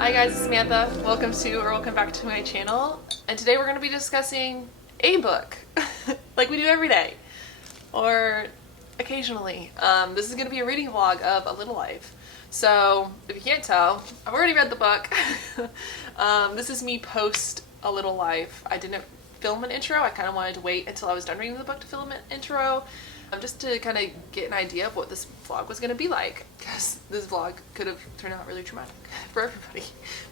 Hi guys, it's Samantha. Welcome back to my channel. And today we're going to be discussing a book, like we do every day, or occasionally. This is going to be a reading vlog of A Little Life. So, if you can't tell, I've already read the book. This is me post A Little Life. I didn't film an intro. I kind of wanted to wait until I was done reading the book to film an intro. Just to kind of get an idea of what this vlog was going to be like, because this vlog could have turned out really traumatic for everybody,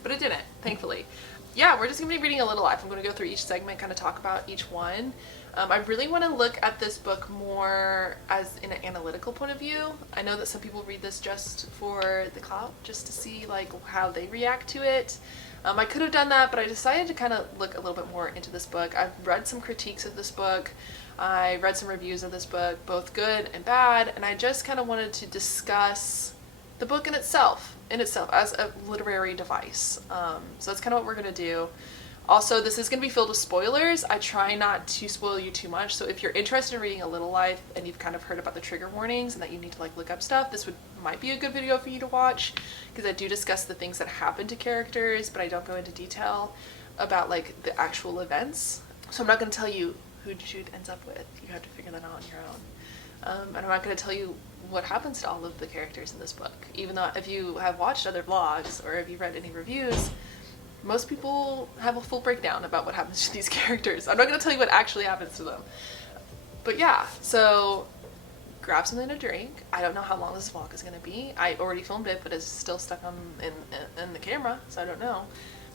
but it didn't, thankfully. Yeah, we're just going to be reading A Little Life. I'm going to go through each segment, kind of talk about each one. I really want to look at this book more as in an analytical point of view. I know that some people read this just for the clout, just to see like how they react to it. I could have done that, but I decided to kind of look a little bit more into this book. I've read some critiques of this book. I read some reviews of this book, both good and bad, and I just kind of wanted to discuss the book in itself as a literary device. So that's kind of what we're going to do. Also, this is going to be filled with spoilers. I try not to spoil you too much, so if you're interested in reading A Little Life and you've kind of heard about the trigger warnings and that you need to like look up stuff, this might be a good video for you to watch, because I do discuss the things that happen to characters, but I don't go into detail about like the actual events. So I'm not going to tell you who Jude ends up with. You have to figure that out on your own. And I'm not going to tell you what happens to all of the characters in this book, even though if you have watched other vlogs or if you've read any reviews, most people have a full breakdown about what happens to these characters. I'm not going to tell you what actually happens to them. But yeah, so grab something to drink. I don't know how long this vlog is going to be. I already filmed it, but it's still stuck on in the camera, so I don't know.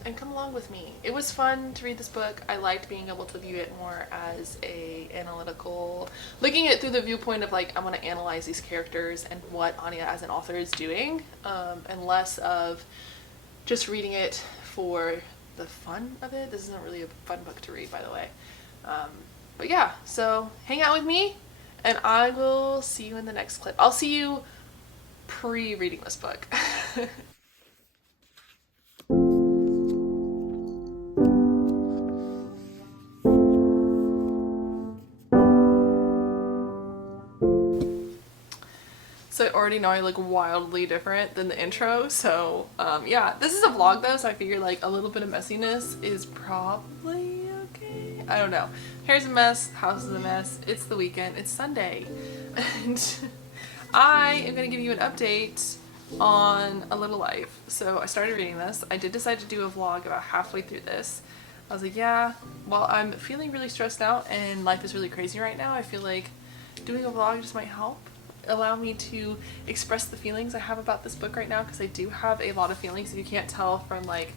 And come along with me. It was fun to read this book. I liked being able to view it more as a analytical, looking at it through the viewpoint of like, I want to analyze these characters and what Anya as an author is doing, and less of just reading it for the fun of it. This isn't really a fun book to read, by the way. But yeah, so hang out with me and I will see you in the next clip. I'll see you pre-reading this book. So I already know I look wildly different than the intro, so yeah, this is a vlog though, so I figure like a little bit of messiness is probably okay. I don't know. Hair's a mess, house is a mess, it's the weekend, it's Sunday, and I am going to give you an update on A Little Life. So I started reading this. I did decide to do a vlog about halfway through this. I was like, yeah, well, I'm feeling really stressed out and life is really crazy right now. I feel like doing a vlog just might help allow me to express the feelings I have about this book right now, because I do have a lot of feelings if you can't tell from like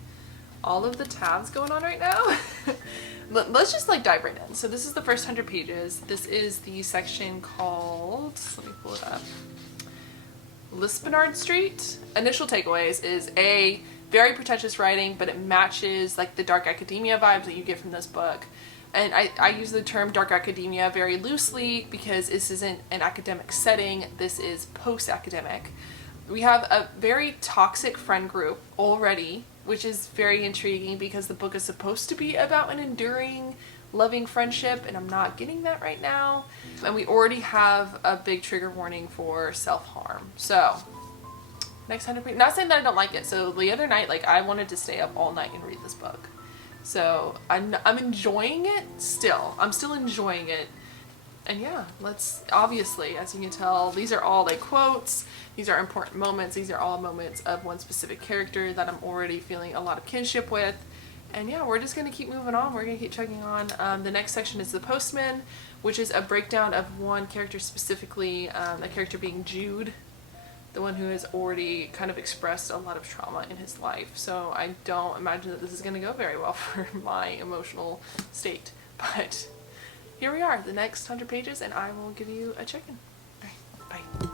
all of the tabs going on right now. Let's just like dive right in. So this is the first 100 pages. This is the section called, let me pull it up, Lispenard Street. Initial takeaways is a very pretentious writing, but it matches like the dark academia vibes that you get from this book. And I use the term dark academia very loosely because this isn't an academic setting, this is post-academic. We have a very toxic friend group already, which is very intriguing because the book is supposed to be about an enduring, loving friendship, and I'm not getting that right now. And we already have a big trigger warning for self-harm. So, next 100 pages, not saying that I don't like it. So the other night, like I wanted to stay up all night and read this book. So I'm enjoying it still. I'm still enjoying it. And yeah, obviously, as you can tell, these are all like quotes. These are important moments. These are all moments of one specific character that I'm already feeling a lot of kinship with. And yeah, we're just going to keep moving on. We're going to keep chugging on. The next section is The Postman, which is a breakdown of one character specifically, a character being Jude, the one who has already kind of expressed a lot of trauma in his life. So I don't imagine that this is going to go very well for my emotional state. But here we are, the next 100 pages, and I will give you a check-in. All right, bye.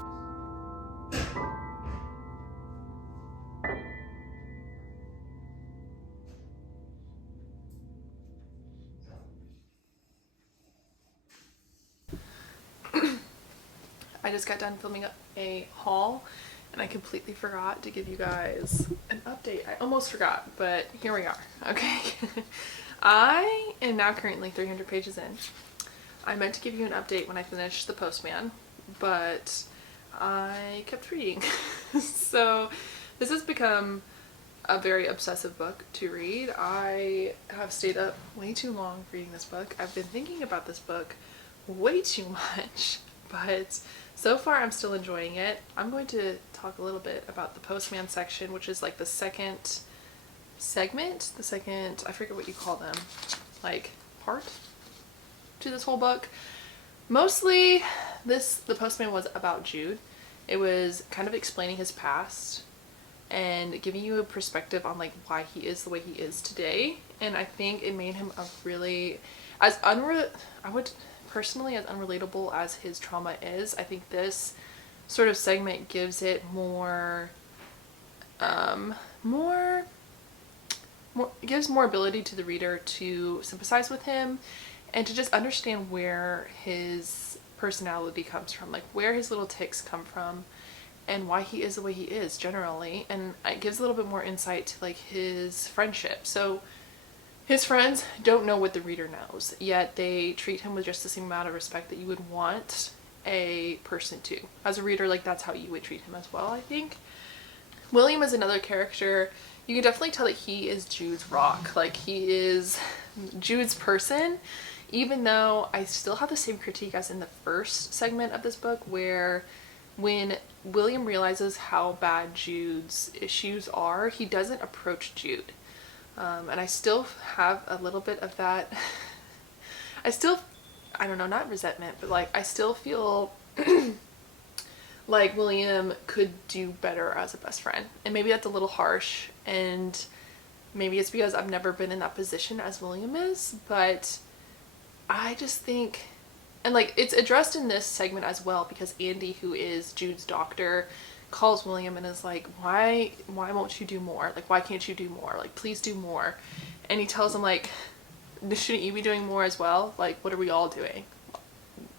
I just got done filming a haul and I completely forgot to give you guys an update. I almost forgot, but here we are. Okay. I am now currently 300 pages in. I meant to give you an update when I finished The Postman, but I kept reading. So this has become a very obsessive book to read. I have stayed up way too long reading this book. I've been thinking about this book way too much, but so far I'm still enjoying it. I'm going to talk a little bit about the postman section, which is like the second segment, I forget what you call them, like part to this whole book. Mostly the postman was about Jude. It was kind of explaining his past and giving you a perspective on like why he is the way he is today. And I think it made him a really, I would personally, as unrelatable as his trauma is, I think this sort of segment gives it more gives more ability to the reader to sympathize with him and to just understand where his personality comes from, like where his little tics come from and why he is the way he is generally. And it gives a little bit more insight to like his friendship. So his friends don't know what the reader knows, yet they treat him with just the same amount of respect that you would want a person to. As a reader, like that's how you would treat him as well, I think. William is another character. You can definitely tell that he is Jude's rock. Like he is Jude's person, even though I still have the same critique as in the first segment of this book, where when William realizes how bad Jude's issues are, he doesn't approach Jude. And I still have a little bit of that. I don't know, not resentment, but like I still feel like William could do better as a best friend. And maybe that's a little harsh, and maybe it's because I've never been in that position as William is, but I just think, and like it's addressed in this segment as well, because Andy, who is Jude's doctor, calls William and is like, why won't you do more? Like, why can't you do more? Like, please do more. And he tells him like, shouldn't you be doing more as well? Like, what are we all doing?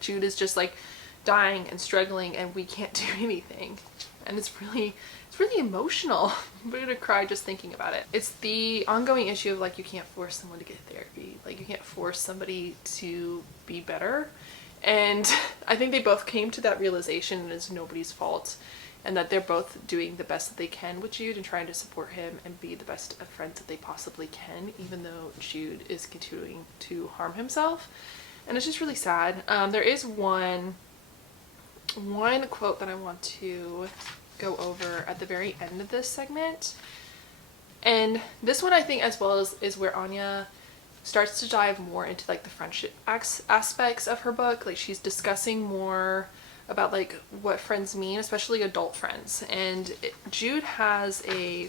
Jude is just like dying and struggling and we can't do anything. And it's really emotional. I'm gonna cry just thinking about it. It's the ongoing issue of like, you can't force someone to get therapy. Like you can't force somebody to be better. And I think they both came to that realization, and it's nobody's fault, and that they're both doing the best that they can with Jude and trying to support him and be the best of friends that they possibly can, even though Jude is continuing to harm himself. And it's just really sad. There is one quote that I want to go over at the very end of this segment. And this one I think as well is where Anya starts to dive more into like the friendship aspects of her book. Like she's discussing more about like what friends mean, especially adult friends. And Jude has a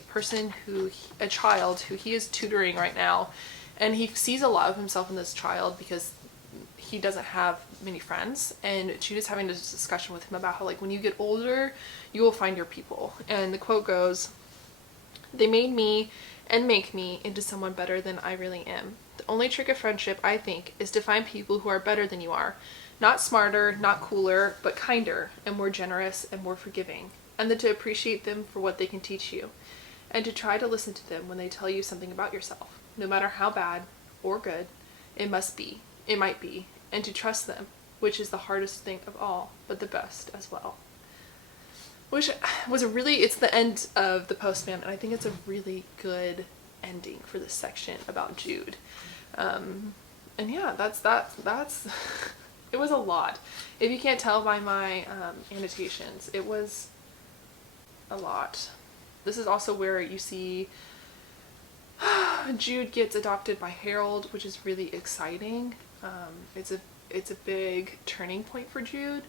child who he is tutoring right now, and he sees a lot of himself in this child because he doesn't have many friends. And Jude is having this discussion with him about how like when you get older you will find your people. And the quote goes, "They made me and make me into someone better than I really am. The only trick of friendship, I think, is to find people who are better than you are. Not smarter, not cooler, but kinder and more generous and more forgiving. And then to appreciate them for what they can teach you. And to try to listen to them when they tell you something about yourself, no matter how bad or good it might be. And to trust them, which is the hardest thing of all, but the best as well." Which was it's the end of the postman, and I think it's a really good ending for this section about Jude. And yeah, that's it was a lot. If you can't tell by my annotations, it was a lot. This is also where you see Jude gets adopted by Harold, which is really exciting. It's a big turning point for Jude.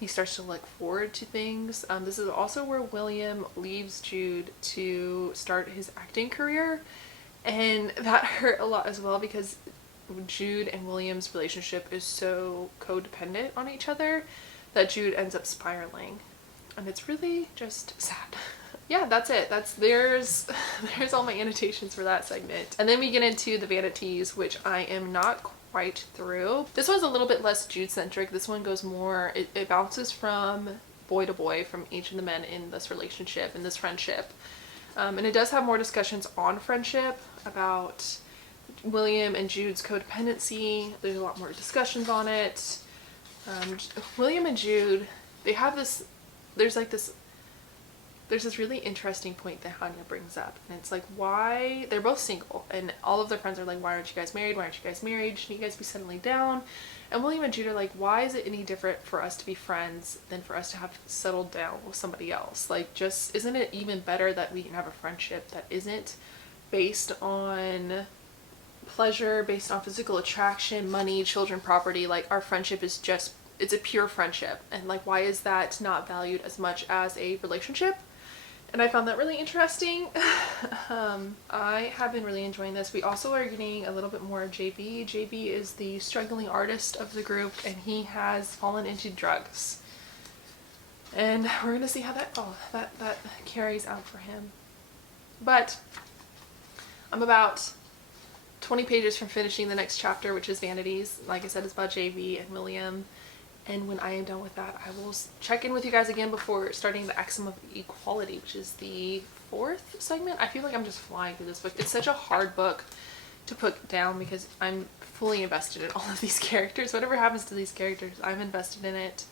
He starts to look forward to things. This is also where William leaves Jude to start his acting career, and that hurt a lot as well because Jude and William's relationship is so codependent on each other that Jude ends up spiraling, and it's really just sad. Yeah, that's it. There's all my annotations for that segment. And then we get into the vanities, which I am not quite through. This one's a little bit less Jude-centric. This one goes more, it bounces from boy to boy from each of the men in this relationship, in this friendship. And it does have more discussions on friendship, about William and Jude's codependency. There's a lot more discussions on it. William and Jude, they have this, there's like this there's this really interesting point that Hanya brings up, and it's like, why they're both single, and all of their friends are like, why aren't you guys married? Why aren't you guys married? Shouldn't you guys be settling down? And William and Jude are like, why is it any different for us to be friends than for us to have settled down with somebody else? Like, just isn't it even better that we can have a friendship that isn't based on pleasure, based on physical attraction, money, children, property? Like, our friendship is just, it's a pure friendship, and like, why is that not valued as much as a relationship? And I found that really interesting. I have been really enjoying this. We also are getting a little bit more of JB. JB is the struggling artist of the group, and he has fallen into drugs. And we're gonna see how that carries out for him. But I'm about 20 pages from finishing the next chapter, which is Vanities. Like I said, it's about JB and William. And when I am done with that, I will check in with you guys again before starting the Axiom of Equality, which is the 4th segment. I feel like I'm just flying through this book. It's such a hard book to put down because I'm fully invested in all of these characters. Whatever happens to these characters, I'm invested in it.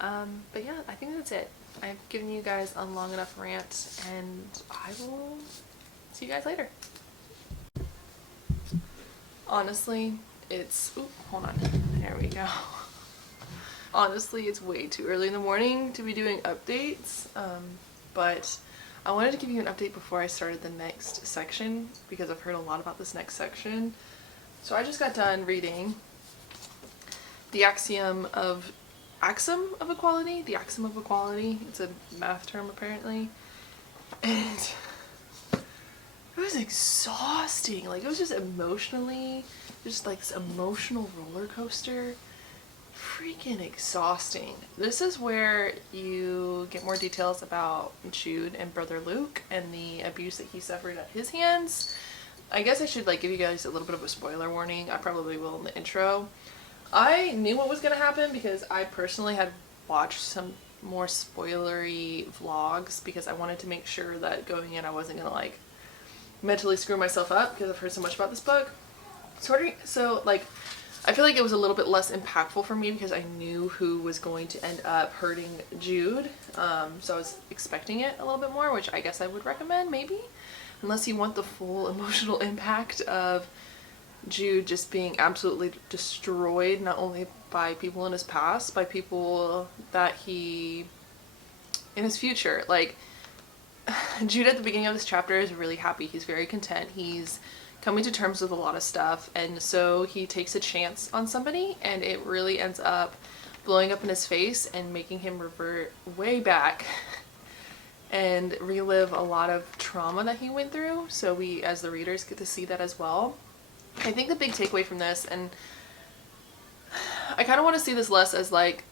But yeah, I think that's it. I've given you guys a long enough rant, and I will see you guys later. Honestly, it's... Ooh, hold on. There we go. Honestly, it's way too early in the morning to be doing updates, but I wanted to give you an update before I started the next section because I've heard a lot about this next section. So I just got done reading the Axiom of Equality. The Axiom of Equality. It's a math term apparently, and it was exhausting. Like, it was just emotionally, just like this emotional roller coaster. Freaking exhausting. This is where you get more details about Jude and brother Luke and the abuse that he suffered at his hands. I guess I should like give you guys a little bit of a spoiler warning. I probably will in the intro. I knew what was going to happen because I personally had watched some more spoilery vlogs because I wanted to make sure that going in I wasn't going to like mentally screw myself up because I've heard so much about this book. So like, I feel like it was a little bit less impactful for me because I knew who was going to end up hurting Jude. So I was expecting it a little bit more, which I guess I would recommend maybe. Unless you want the full emotional impact of Jude just being absolutely destroyed, not only by people in his past, by people that he... in his future. Like, Jude at the beginning of this chapter is really happy. He's very content. He's coming to terms with a lot of stuff, and so he takes a chance on somebody, and it really ends up blowing up in his face and making him revert way back and relive a lot of trauma that he went through. So we, as the readers, get to see that as well. I think the big takeaway from this, and I kind of want to see this less as like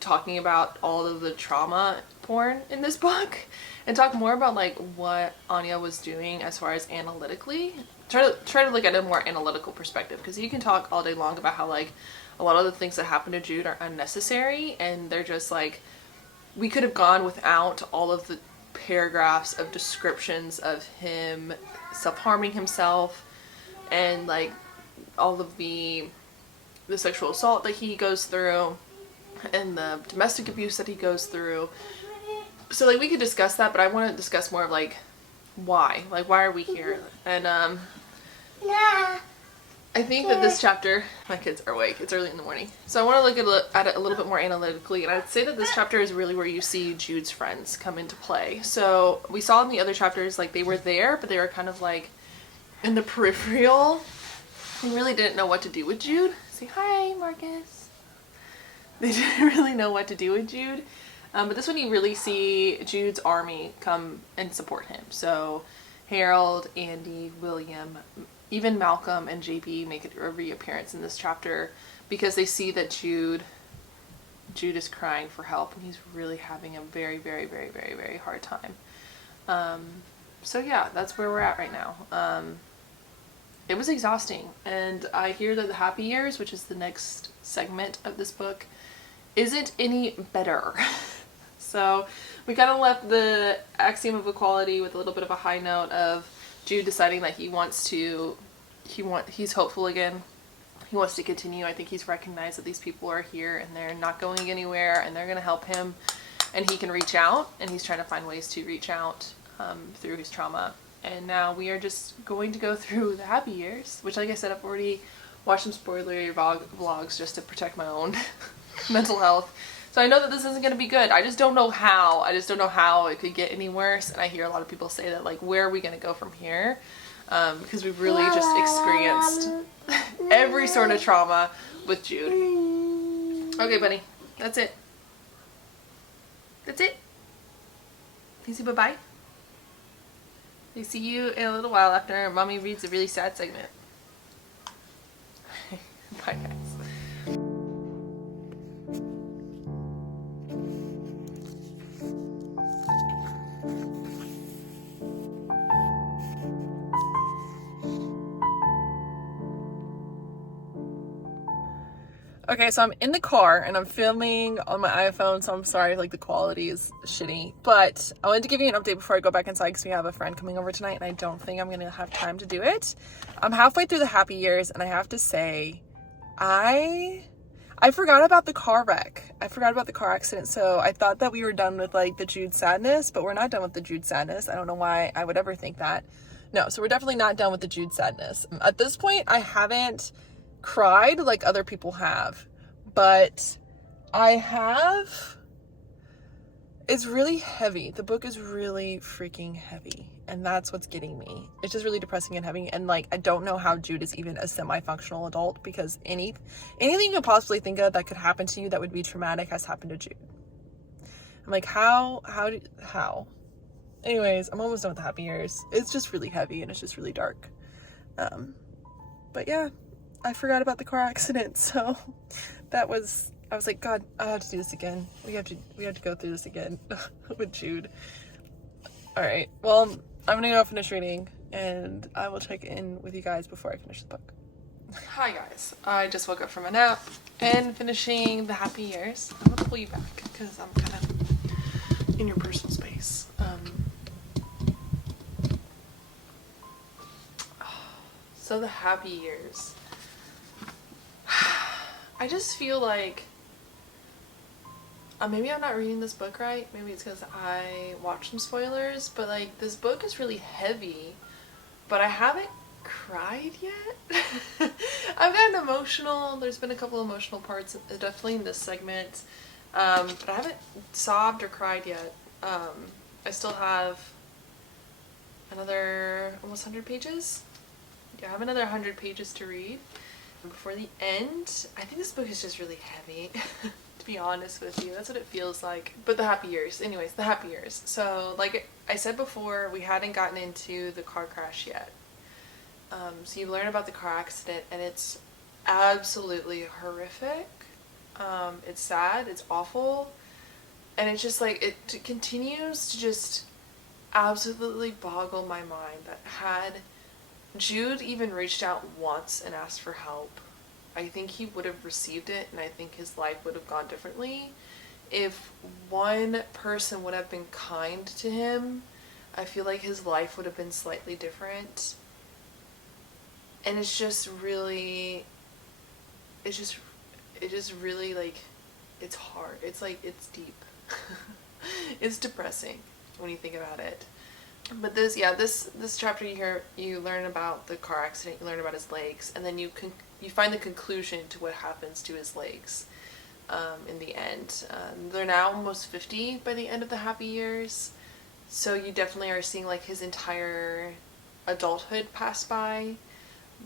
talking about all of the trauma porn in this book and talk more about like what Anya was doing as far as analytically. Try to look at a more analytical perspective, because you can talk all day long about how like a lot of the things that happen to Jude are unnecessary, and they're just like, we could have gone without all of the paragraphs of descriptions of him self-harming himself and like all of the sexual assault that he goes through and the domestic abuse that he goes through. So like we could discuss that, but I want to discuss more of like why are we here? And I think that this chapter, my kids are awake, it's early in the morning, so I want to look at it a little bit more analytically, and I'd say that this chapter is really where you see Jude's friends come into play. So we saw in the other chapters like they were there, but they were kind of like in the peripheral. They really didn't know what to do with Jude. Say hi, Marcus. They didn't really know what to do with Jude. But this one you really see Jude's army come and support him. So Harold, Andy, William, even Malcolm and JB make a reappearance in this chapter because they see that Jude is crying for help, and he's really having a very, very, very, very, very hard time. So yeah, that's where we're at right now. It was exhausting, and I hear that the Happy Years, which is the next segment of this book, isn't any better. So we kind of left the Axiom of Equality with a little bit of a high note of Jude deciding that he's hopeful again. He wants to continue. I think he's recognized that these people are here and they're not going anywhere and they're going to help him and he can reach out, and he's trying to find ways to reach out through his trauma. And now we are just going to go through the happy years, which, like I said, I've already watched some spoilery vlogs just to protect my own mental health. So I know that this isn't going to be good. I just don't know how. I just don't know how it could get any worse. And I hear a lot of people say that, like, where are we going to go from here? Because we've really just experienced every sort of trauma with Jude. Okay, buddy. That's it. That's it. Can you say bye-bye? I see you in a little while after Mommy reads a really sad segment. Bye, guys. Okay, so I'm in the car and I'm filming on my iPhone, so I'm sorry if like the quality is shitty, but I wanted to give you an update before I go back inside because we have a friend coming over tonight and I don't think I'm gonna have time to do it. I'm halfway through the happy years and I have to say, I forgot about the car wreck. I forgot about the car accident, so I thought that we were done with like the Jude sadness, but we're not done with the Jude sadness. I don't know why I would ever think that. No, so we're definitely not done with the Jude sadness. At this point, I haven't cried like other people have, but I have. It's really heavy. The book is really freaking heavy, and that's what's getting me. It's just really depressing and heavy, and like I don't know how Jude is even a semi-functional adult, because anything you could possibly think of that could happen to you that would be traumatic has happened to Jude. I'm like, how anyways, I'm almost done with the happy years. It's just really heavy and it's just really dark. But yeah, I forgot about the car accident, so I was like, God, I have to do this again. We have to go through this again with Jude. All right, well, I'm gonna go finish reading, and I will check in with you guys before I finish the book. Hi guys, I just woke up from a nap and finishing the happy years. I'm gonna pull you back because I'm kind of in your personal space. So the happy years. I just feel like maybe I'm not reading this book right. Maybe it's because I watched some spoilers, but like this book is really heavy, but I haven't cried yet. I've gotten emotional. There's been a couple emotional parts, definitely in this segment, but I haven't sobbed or cried yet. I still have another almost 100 pages. Yeah, I have another 100 pages to read before the end. I think this book is just really heavy, to be honest with you. That's what it feels like. But the happy years. Anyways, the happy years. So, like I said before, we hadn't gotten into the car crash yet. So you learn about the car accident, and it's absolutely horrific. It's sad, it's awful, and it's just like, it continues to just absolutely boggle my mind that had Jude even reached out once and asked for help, I think he would have received it, and I think his life would have gone differently. If one person would have been kind to him, I feel like his life would have been slightly different. And it's just really, it's really like, it's hard. It's like, it's deep. It's depressing when you think about it. But this chapter, you learn about the car accident, you learn about his legs, and then you find the conclusion to what happens to his legs in the end. They're now almost 50 by the end of the happy years, so you definitely are seeing like his entire adulthood pass by.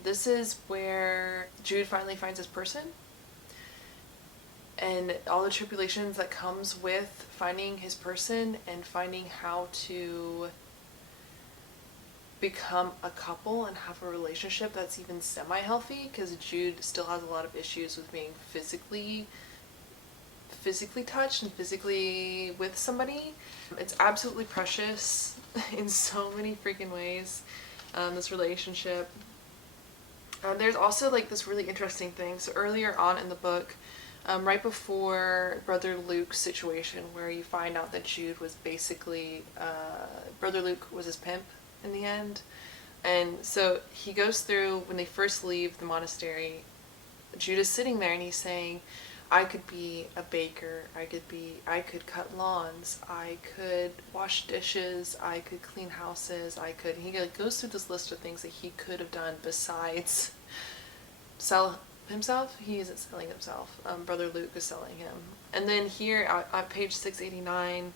This is where Jude finally finds his person, and all the tribulations that comes with finding his person and finding how to become a couple and have a relationship that's even semi-healthy, because Jude still has a lot of issues with being physically touched and physically with somebody. It's absolutely precious in so many freaking ways, this relationship. There's also like this really interesting thing. So earlier on in the book, right before Brother Luke's situation, where you find out that Jude was basically, Brother Luke was his pimp in the end. And so he goes through, when they first leave the monastery, Jude is sitting there and he's saying, I could be a baker, I could cut lawns, I could wash dishes, I could clean houses, he like goes through this list of things that he could have done besides sell himself. He isn't selling himself. Brother Luke is selling him. And then here at page 689,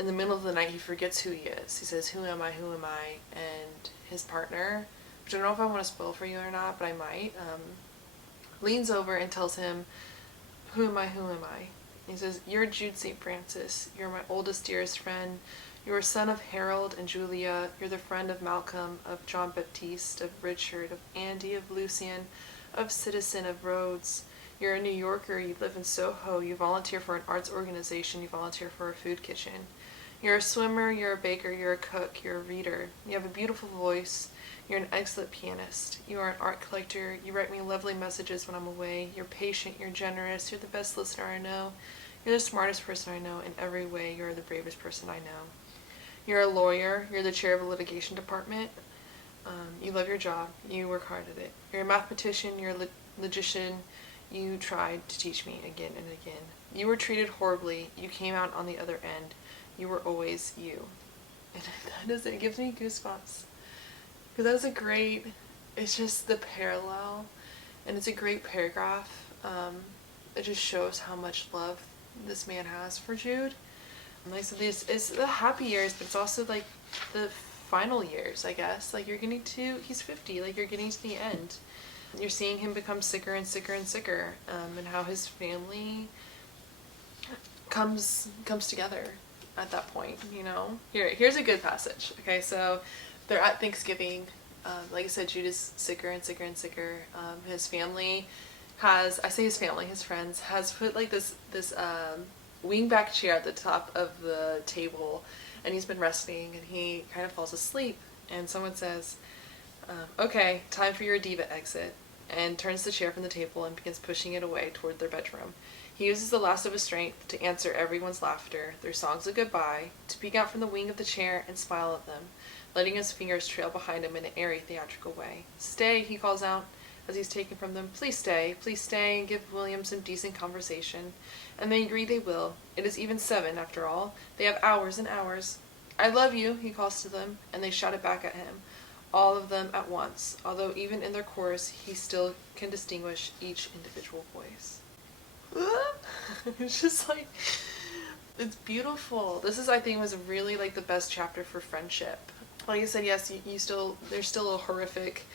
in the middle of the night, he forgets who he is. He says, who am I, who am I? And his partner, which I don't know if I want to spoil for you or not, but I might, leans over and tells him, who am I, who am I? He says, you're Jude St. Francis. You're my oldest, dearest friend. You're a son of Harold and Julia. You're the friend of Malcolm, of John Baptiste, of Richard, of Andy, of Lucian, of Citizen, of Rhodes. You're a New Yorker. You live in Soho. You volunteer for an arts organization. You volunteer for a food kitchen. You're a swimmer. You're a baker. You're a cook. You're a reader. You have a beautiful voice. You're an excellent pianist. You are an art collector. You write me lovely messages when I'm away. You're patient. You're generous. You're the best listener I know. You're the smartest person I know. In every way, you're the bravest person I know. You're a lawyer. You're the chair of a litigation department. You love your job. You work hard at it. You're a mathematician. You're a logician. You tried to teach me again and again. You were treated horribly. You came out on the other end. You were always you. And it gives me goosebumps. Because that was a great, it's just the parallel, and it's a great paragraph. It just shows how much love this man has for Jude. And like I said, this is the happy years, but it's also like the final years, I guess. Like he's 50, like you're getting to the end. You're seeing him become sicker and sicker and sicker, and how his family comes together at that point, you know? Here's a good passage. Okay, so they're at Thanksgiving. Like I said, Jude is sicker and sicker and sicker. His family has, I say his family, his friends, has put like this wingback chair at the top of the table, and he's been resting, and he kind of falls asleep. And someone says, okay, time for your diva exit, and turns the chair from the table and begins pushing it away toward their bedroom. He uses the last of his strength to answer everyone's laughter, their songs of goodbye, to peek out from the wing of the chair and smile at them, letting his fingers trail behind him in an airy, theatrical way. Stay, he calls out as he's taken from them. Please stay, and give William some decent conversation. And they agree they will. It is even 7, after all. They have hours and hours. I love you, he calls to them, and they shout it back at him, all of them at once, although even in their chorus he still can distinguish each individual voice. It's just like, it's beautiful. This is, I think, was really like the best chapter for friendship. Like I said, yes, there's still a horrific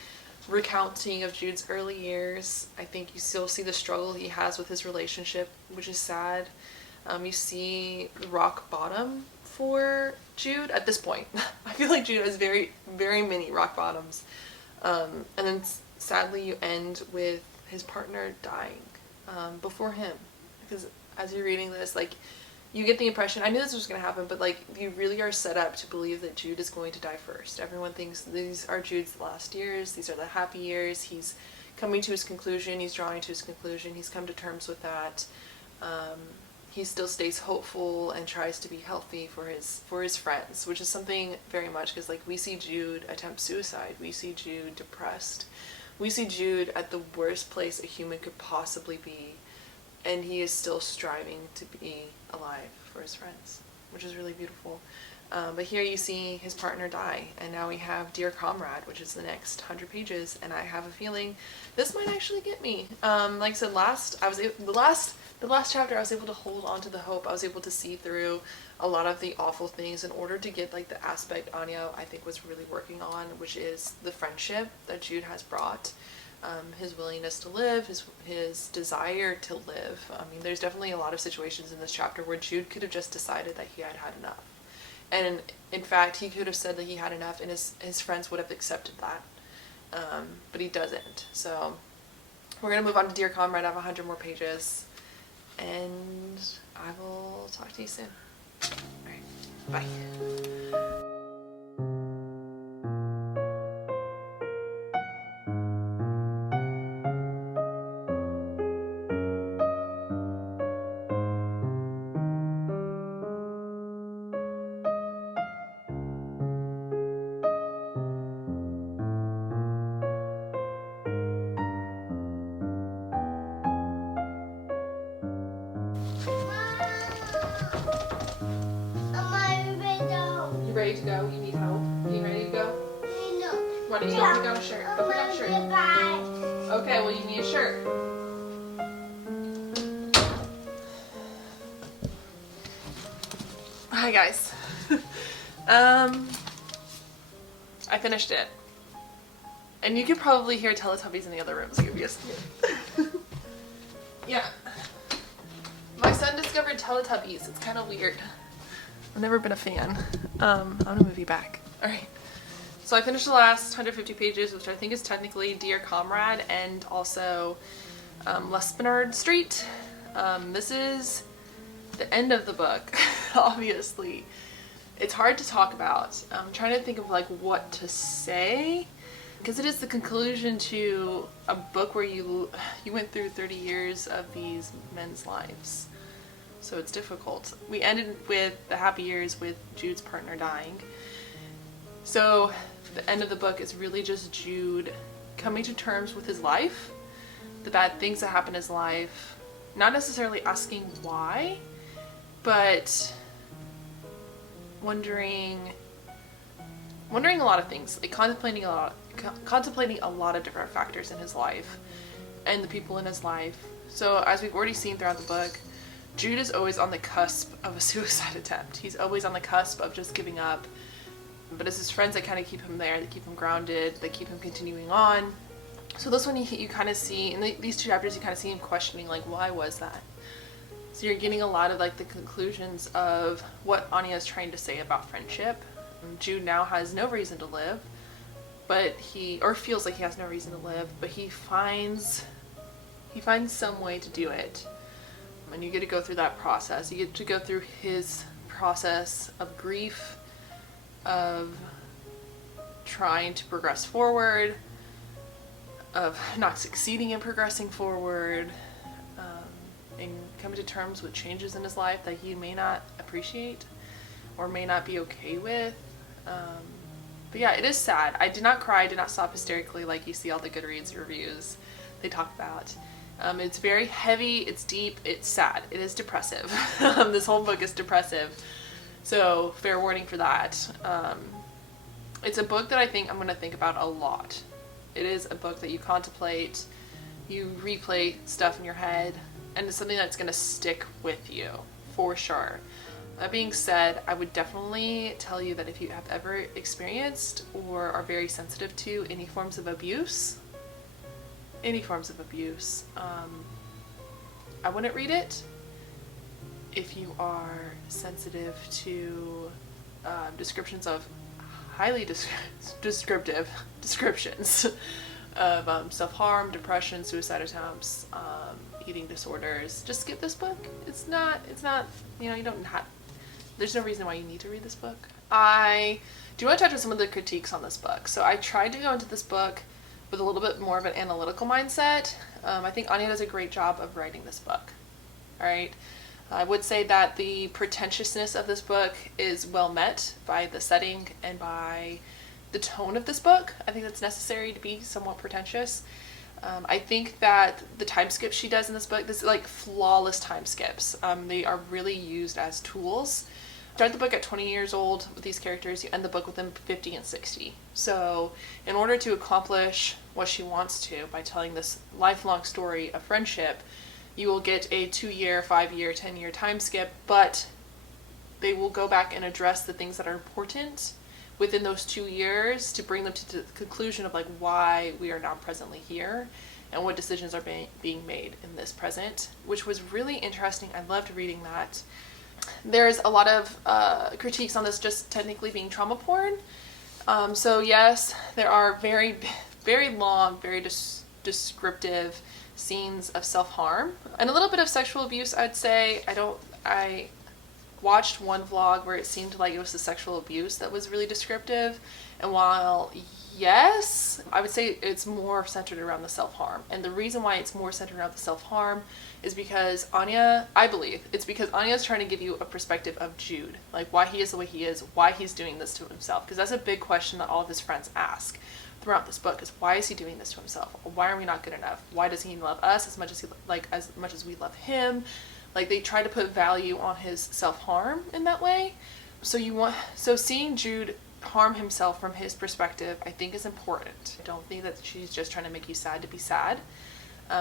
recounting of Jude's early years. I think you still see the struggle he has with his relationship, which is sad. You see the rock bottom for Jude at this point. I feel like Jude has very, very many rock bottoms. And then sadly you end with his partner dying before him. Because as you're reading this, like, you get the impression, I knew this was going to happen, but like, you really are set up to believe that Jude is going to die first. Everyone thinks these are Jude's last years, these are the happy years, he's coming to his conclusion, he's drawing to his conclusion, he's come to terms with that. He still stays hopeful and tries to be healthy for his friends, which is something very much, because like, we see Jude attempt suicide, we see Jude depressed, we see Jude at the worst place a human could possibly be, and he is still striving to be alive for his friends, which is really beautiful. But here you see his partner die, and now we have Dear Comrade, which is the next 100 pages, and I have a feeling this might actually get me. Like I said, the last chapter I was able to hold on to the hope. I was able to see through a lot of the awful things in order to get like the aspect Anya, I think, was really working on, which is the friendship that Jude has brought. His willingness to live, his desire to live. I mean, there's definitely a lot of situations in this chapter where Jude could have just decided that he had had enough. And in fact, he could have said that he had enough, and his friends would have accepted that. But he doesn't. So we're going to move on to Dear Comrade. I have 100 more pages. And I will talk to you soon. Alright, bye. ready to go? You need help? Are you ready to go? No. Why don't you pick out a shirt? Go pick out a shirt. Okay, well you need a shirt. Hi guys. I finished it. And you can probably hear Teletubbies in the other rooms, obviously. Yeah. My son discovered Teletubbies. It's kind of weird. I've never been a fan. I'm gonna move you back. Alright. So I finished the last 150 pages, which I think is technically Dear Comrade and also Lespenard Street. This is the end of the book, obviously. It's hard to talk about. I'm trying to think of like what to say, because it is the conclusion to a book where you went through 30 years of these men's lives. So it's difficult. We ended with the happy years with Jude's partner dying. So the end of the book is really just Jude coming to terms with his life, the bad things that happen in his life, not necessarily asking why, but wondering a lot of things, like contemplating a lot of different factors in his life and the people in his life. So as we've already seen throughout the book, Jude is always on the cusp of a suicide attempt. He's always on the cusp of just giving up. But it's his friends that kind of keep him there, that keep him grounded, that keep him continuing on. So this one you kind of see, in these two chapters you kind of see him questioning like, why was that? So you're getting a lot of like the conclusions of what Anya is trying to say about friendship. Jude now has no reason to live, but or feels like he has no reason to live, but he finds some way to do it. And you get to go through that process. You get to go through his process of grief, of trying to progress forward, of not succeeding in progressing forward, and coming to terms with changes in his life that he may not appreciate or may not be okay with. But yeah, it is sad. I did not cry, I did not stop hysterically like you see all the Goodreads reviews they talk about. It's very heavy, it's deep, it's sad, it is depressive. This whole book is depressive, so fair warning for that. It's a book that I think I'm going to think about a lot. It is a book that you contemplate, you replay stuff in your head, and it's something that's going to stick with you, for sure. That being said, I would definitely tell you that if you have ever experienced or are very sensitive to any forms of abuse, I wouldn't read it. If you are sensitive to descriptions of highly descriptive descriptions of self-harm, depression, suicide attempts, eating disorders, just skip this book. It's not, you know, you don't have, there's no reason why you need to read this book. I do want to touch on some of the critiques on this book. So I tried to go into this book with a little bit more of an analytical mindset. I think Anya does a great job of writing this book. All right. I would say that the pretentiousness of this book is well met by the setting and by the tone of this book. I think it's necessary to be somewhat pretentious. I think that the time skips she does in this book, this is like flawless time skips. They are really used as tools. Start the book at 20 years old with these characters, you end the book with them 50 and 60. So in order to accomplish what she wants to by telling this lifelong story of friendship, you will get a 2-year, 5-year, 10-year time skip, but they will go back and address the things that are important within those 2 years to bring them to the conclusion of like why we are now presently here and what decisions are being made in this present, which was really interesting. I loved reading that. There's a lot of critiques on this just technically being trauma porn. So yes, there are very, very long, very descriptive scenes of self-harm and a little bit of sexual abuse, I'd say. I watched one vlog where it seemed like it was the sexual abuse that was really descriptive, and while yes, I would say it's more centered around the self-harm. And the reason why it's more centered around the self-harm is because I believe it's because Anya is trying to give you a perspective of Jude, like why he is the way he is, why he's doing this to himself, because that's a big question that all of his friends ask throughout this book, is why is he doing this to himself? Why are we not good enough? Why does he love us as much as we love him? Like, they try to put value on his self-harm in that way, So seeing Jude harm himself from his perspective, I think, is important. I don't think that she's just trying to make you sad to be sad.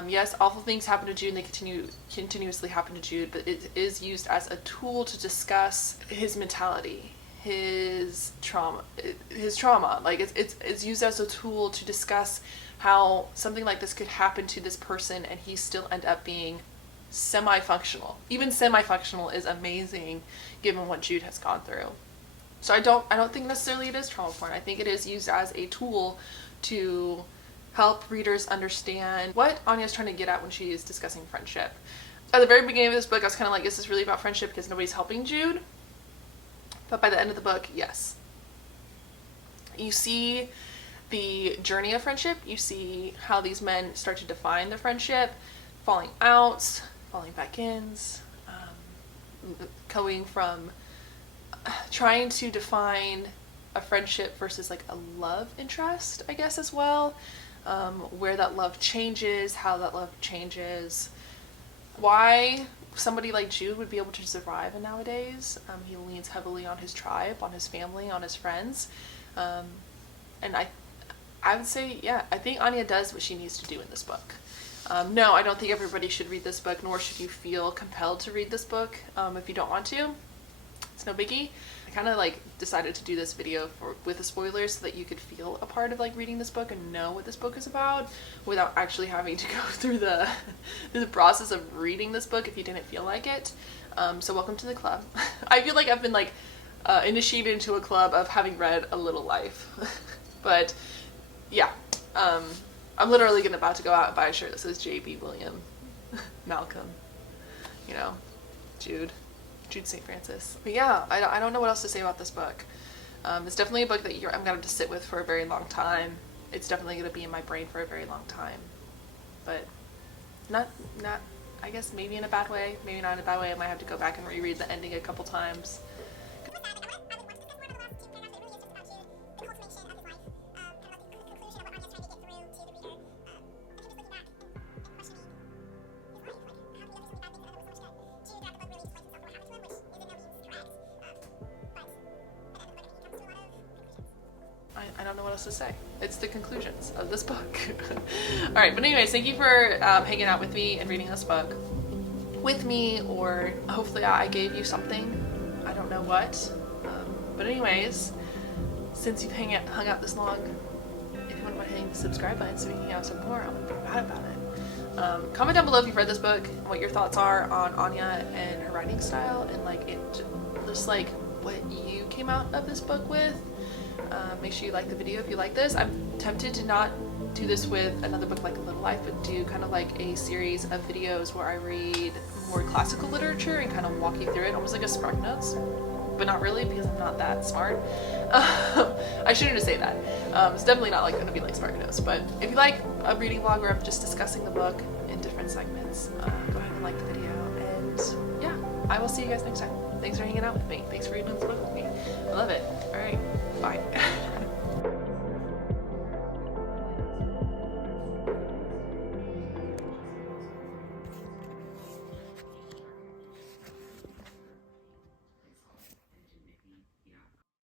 Yes, awful things happen to Jude, and they continuously happen to Jude, but it is used as a tool to discuss his mentality, his trauma. Like, it's used as a tool to discuss how something like this could happen to this person and he still end up being semi-functional. Even semi-functional is amazing given what Jude has gone through. So I don't think necessarily it is trauma porn. I think it is used as a tool to help readers understand what Anya's trying to get at when she is discussing friendship. At the very beginning of this book, I was kind of like, is this really about friendship because nobody's helping Jude? But by the end of the book, yes. You see the journey of friendship. You see how these men start to define their friendship, falling out, falling back ins, going from trying to define a friendship versus like a love interest, I guess, as well. Where that love changes, how that love changes, why somebody like Jude would be able to survive in nowadays. He leans heavily on his tribe, on his family, on his friends. And I would say, yeah, I think Anya does what she needs to do in this book. No, I don't think everybody should read this book, nor should you feel compelled to read this book. If you don't want to, it's no biggie. I kind of like decided to do this video with the spoilers so that you could feel a part of like reading this book and know what this book is about without actually having to go through the process of reading this book if you didn't feel like it. So welcome to the club. I feel like I've been like initiated into a club of having read A Little Life. But yeah, I'm literally about to go out and buy a shirt that says J.B. William, Malcolm, you know, Jude St. Francis. But yeah, I don't know what else to say about this book. It's definitely a book that I'm going to have to sit with for a very long time. It's definitely going to be in my brain for a very long time. But not I guess maybe in a bad way, maybe not in a bad way. I might have to go back and reread the ending a couple times. I don't know what else to say. It's the conclusions of this book. Alright, but anyways, thank you for hanging out with me and reading this book with me, or hopefully I gave you something. I don't know what. But anyways, since you've hung out this long, if you wouldn't mind hitting the subscribe button so we can hang out some more, I wouldn't be mad about it. Comment down below if you've read this book, what your thoughts are on Anya and her writing style, and like it, just like what you came out of this book with. Make sure you like the video if you like this. I'm tempted to not do this with another book like A Little Life, but do kind of like a series of videos where I read more classical literature and kind of walk you through it, almost like a Spark Notes, but not really because I'm not that smart. I shouldn't just say that. It's definitely not like going to be like Spark Notes, but if you like a reading vlog where I'm just discussing the book in different segments, go ahead and like the video, and yeah, I will see you guys next time. Thanks for hanging out with me. Thanks for reading this book with me. I love it. Alright.